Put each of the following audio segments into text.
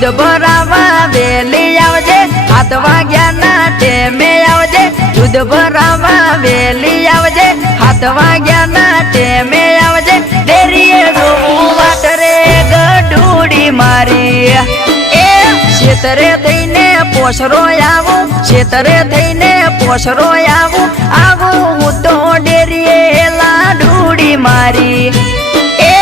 दूध भरावा वेली आवजे 7 वाग्याना टेमे आवजे दूध भरावा वेली आवजे 7 वाग्याना टेमे आवजे डेरीए जोવું વાટ રે ગઢુડી મારી એ શેતરે થઈને પોસરો આવું શેતરે થઈને પોસરો આવું હું તો ડેરીએ લાડુડી મારી એ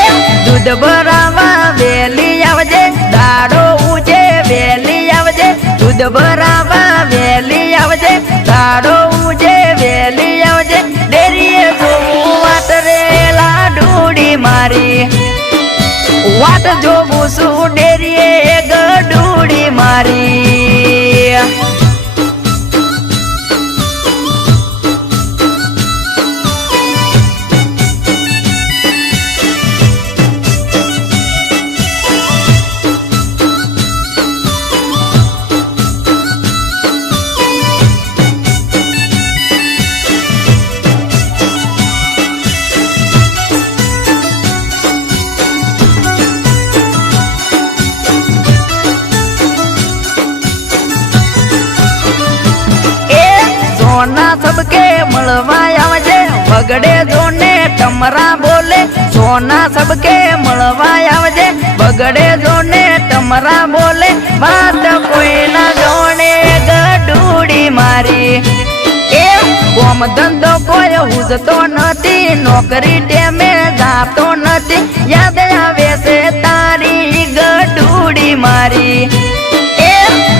दूध भरावा वेली आवजे दाड़ो उजे वेली आवजे दूध भरावा वेली आवजे दाड़ो उजे वेली आवजे डेरीए जोવું वाट रे लाडूडी मारी वाट जोવું છું डेरीए गडूडी मारी सोना सबके मळवा आवजे बगड़े जोने टमरा बोले सोना सबके मळवा आवजे बगड़े जोने टमरा बोले बात कोई ना जोने गडूडी मारी ए कोम धंधो कोई हुजतो नथी नौकरी टेमे जातो नथी याद आवे से तारी गडूडी मारी ए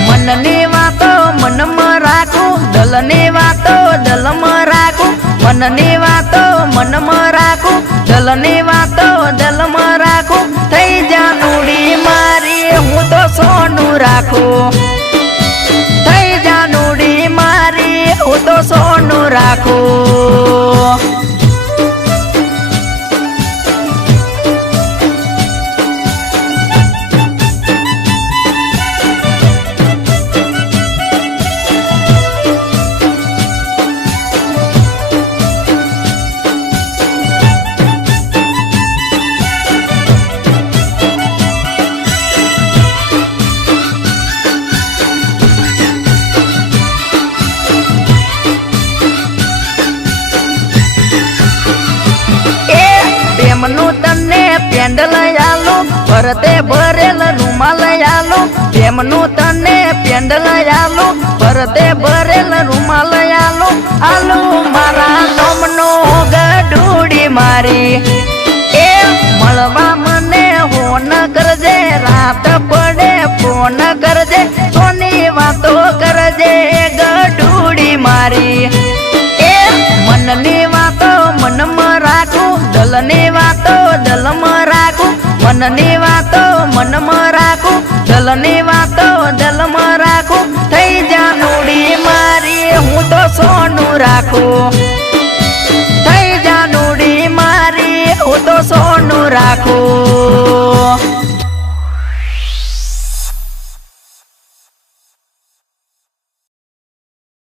मननी वातो मनमा राखू दलनी वातो दलमा राखू मननी वातो मनमा राखू दलनी वातो दलमा राखू थई जानूडी मारी हूँ तो सोनू राखू थई जानूडी मारी हूँ तो सोनू राखू प्रेमनु तने पेंडल आलो भरते भरेल रुमाल आलो प्रेमनु तने पेंडल आलो भरते भरेल रुमाल आलो आलो मारा नोमनो गडूडी मारी ए मळवा मने होन करजे रात पड़े फोन करजे सोनी वातो करजे गडूडी मारी ए मननी वातो मनमा राखू दलनी वातो दलमा राखू मननी वातो मनमा राखू दलनी वातो दलमा राखू थई जानूडी मारी हूँ तो सोनू राखू थई जानूडी मारी हूँ तो सोनू राखू।